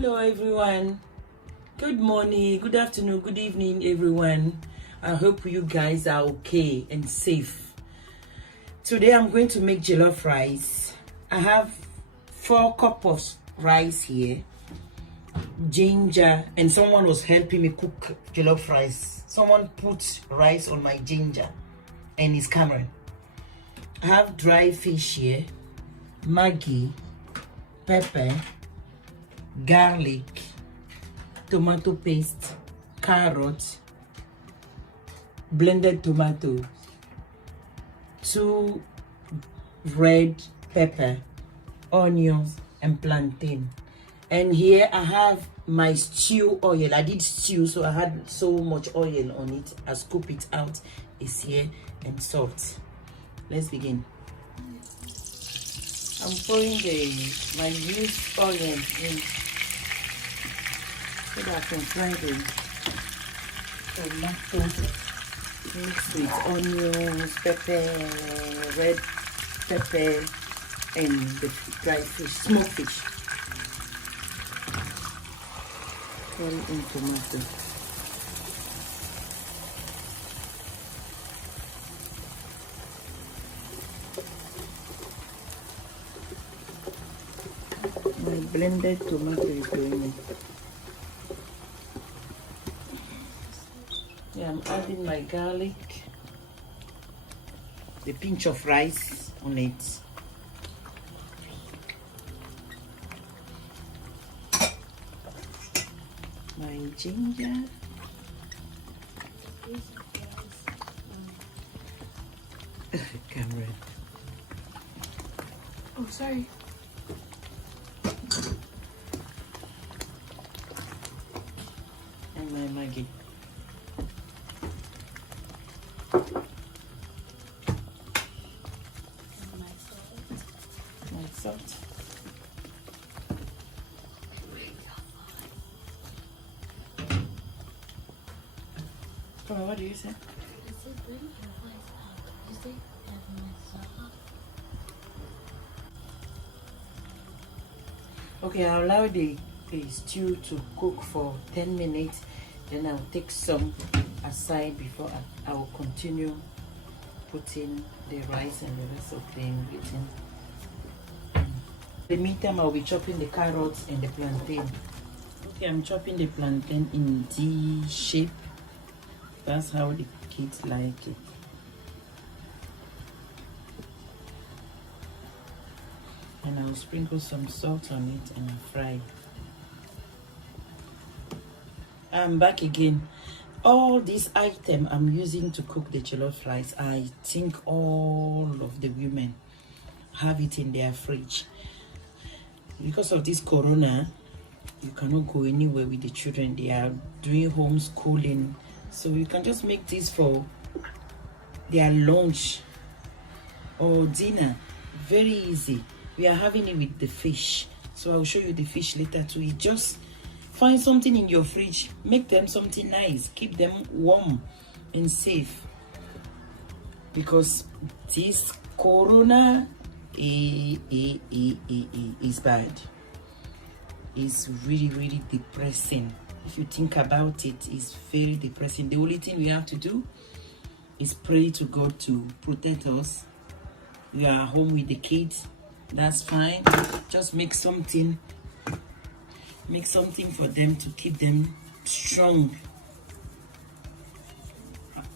Hello everyone, good morning, good afternoon, good evening everyone. I hope you guys are okay and safe. Today I'm going to make jollof rice. I have 4 cups of rice here, ginger, and someone was helping me cook jollof rice. Someone put rice on my ginger and it's Cameron. I have dry fish here, Maggi, pepper, garlic, tomato paste, carrot, blended tomato, 2 red pepper, onions, and plantain. And here I have my stew oil. I did stew, so I had so much oil on it. I scoop it out. It's here, and salt. Let's begin. I'm pouring my used oil in so that I can fry the tomato mixed with onions, pepper, red pepper, and the dry fish, smoked fish. Pour in tomato. My blended tomato is going in. Yeah, I'm adding my garlic, the pinch of rice on it. My ginger. Cameron. Oh, sorry. And my Maggi. My salt. Come on, what do you say? Okay, I'll allow the stew to cook for 10 minutes. Then I'll take some aside before I will continue putting the rice and the rest of the ingredients. In the meantime, I'll be chopping the carrots and the plantain. Okay, I'm chopping the plantain in D shape. That's how the kids like it. And I'll sprinkle some salt on it and I'll fry. I'm back again. All these items I'm using to cook the jollof rice, I think all of the women have it in their fridge. Because of this corona, you cannot go anywhere with the children. They are doing homeschooling. So you can just make this for their lunch or dinner. Very easy. We are having it with the fish. So I'll show you the fish later too. You just find something in your fridge. Make them something nice. Keep them warm and safe. Because this corona is bad. It's really, really depressing. If you think about it, it's very depressing. The only thing we have to do is pray to God to protect us. We are home with the kids. That's fine. Just make something for them to keep them strong.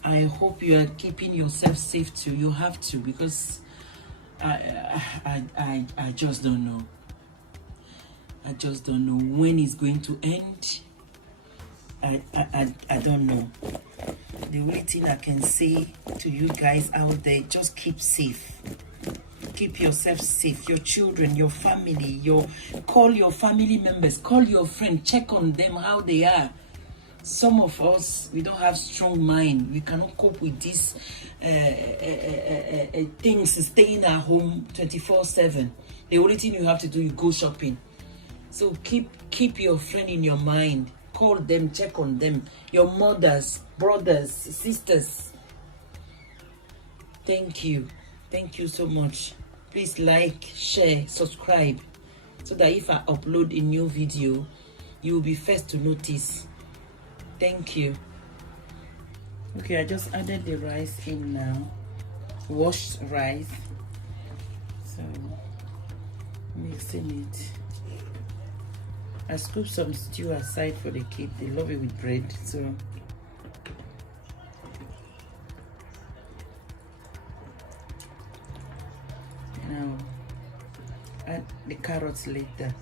I hope you are keeping yourself safe too. You have to, because I just don't know. I just don't know when it's going to end. I don't know. The only thing I can say to you guys out there, just keep safe. Keep yourself safe. Your children, your family, call your family members, call your friend, check on them, how they are. Some of us, we don't have strong mind. We cannot cope with these things, staying at home 24/7. The only thing you have to do is go shopping. So keep your friend in your mind. Call them, check on them. Your mothers, brothers, sisters. Thank you. Thank you so much. Please like, share, subscribe, so that if I upload a new video, you will be first to notice. Thank you. Okay, I just added the rice in now, washed rice. So mixing it. I scoop some stew aside for the kids. They love it with bread. So now add the carrots later.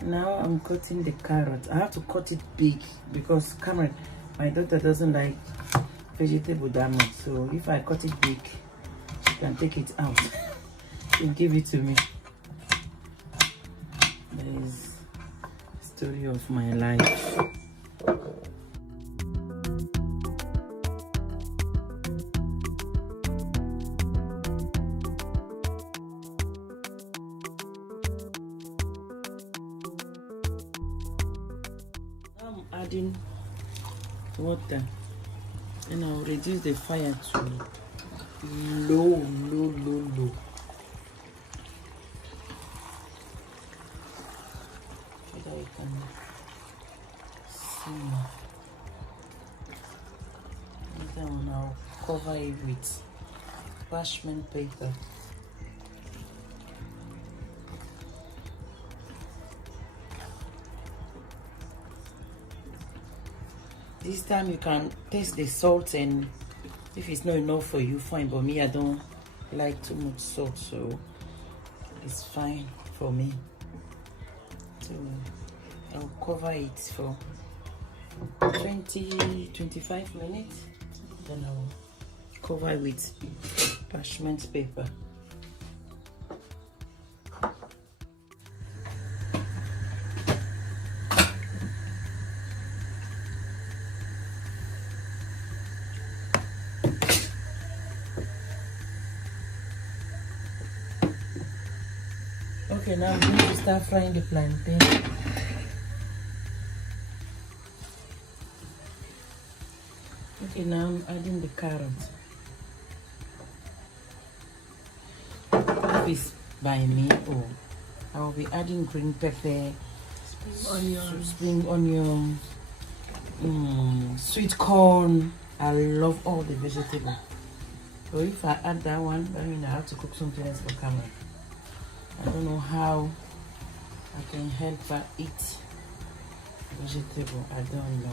Now I'm cutting the carrot. I have to cut it big because Cameron, my daughter, doesn't like vegetable that much. So if I cut it big, she can take it out and give it to me. That is the story of my life. I'm adding water and I'll reduce the fire to low. So that we can simmer. Then I'll cover it with parchment paper. This time you can taste the salt, and if it's not enough for you, fine. But me, I don't like too much salt, so it's fine for me. So I'll cover it for 20-25 minutes. Then I'll cover it with parchment paper. Okay, now I'm going to start frying the plantain. Okay, now I'm adding the carrot. If it's by me, I will be adding green pepper, spring onion, sweet corn. I love all the vegetables. So if I add that one, I mean I have to cook something else for camera. I don't know how I can help her eat vegetable. I don't know.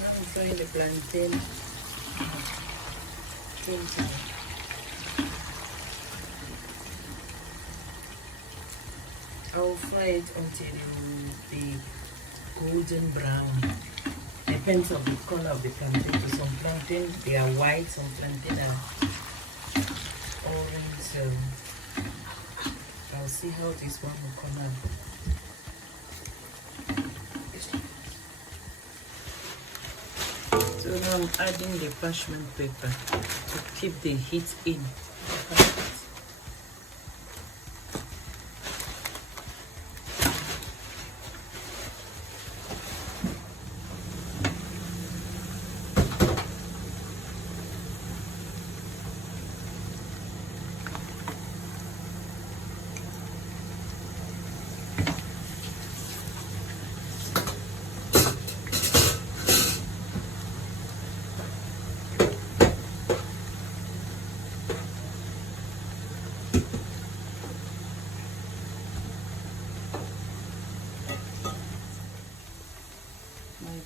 Now I'm frying the plantain. I'll fry it until the golden brown. Depends on the color of the plantain. So some plantain they are white, some plantain are orange. So I'll see how this one will come out. So now I'm adding the parchment paper to keep the heat in.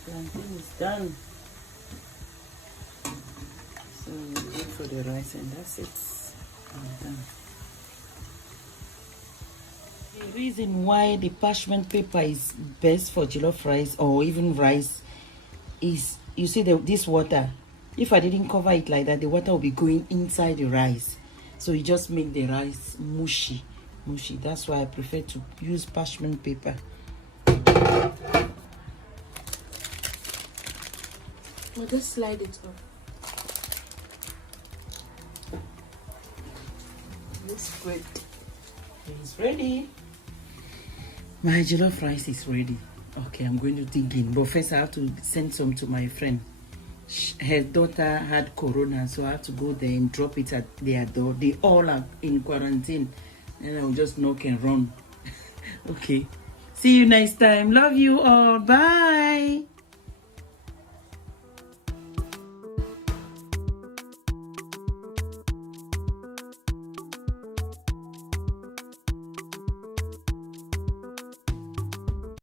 Plantain is done. So we wait for the rice and that's it. I'm done. The reason why the parchment paper is best for jollof rice or even rice is, you see this water, if I didn't cover it like that, the water will be going inside the rice. So you just make the rice mushy. That's why I prefer to use parchment paper. We'll just slide it off. looks great. It's ready. My jollof rice is ready. Okay, I'm going to dig in. But first, I have to send some to my friend. Her daughter had corona, so I have to go there and drop it at their door. They all are in quarantine. And I'll just knock and run. Okay. See you next time. Love you all. Bye.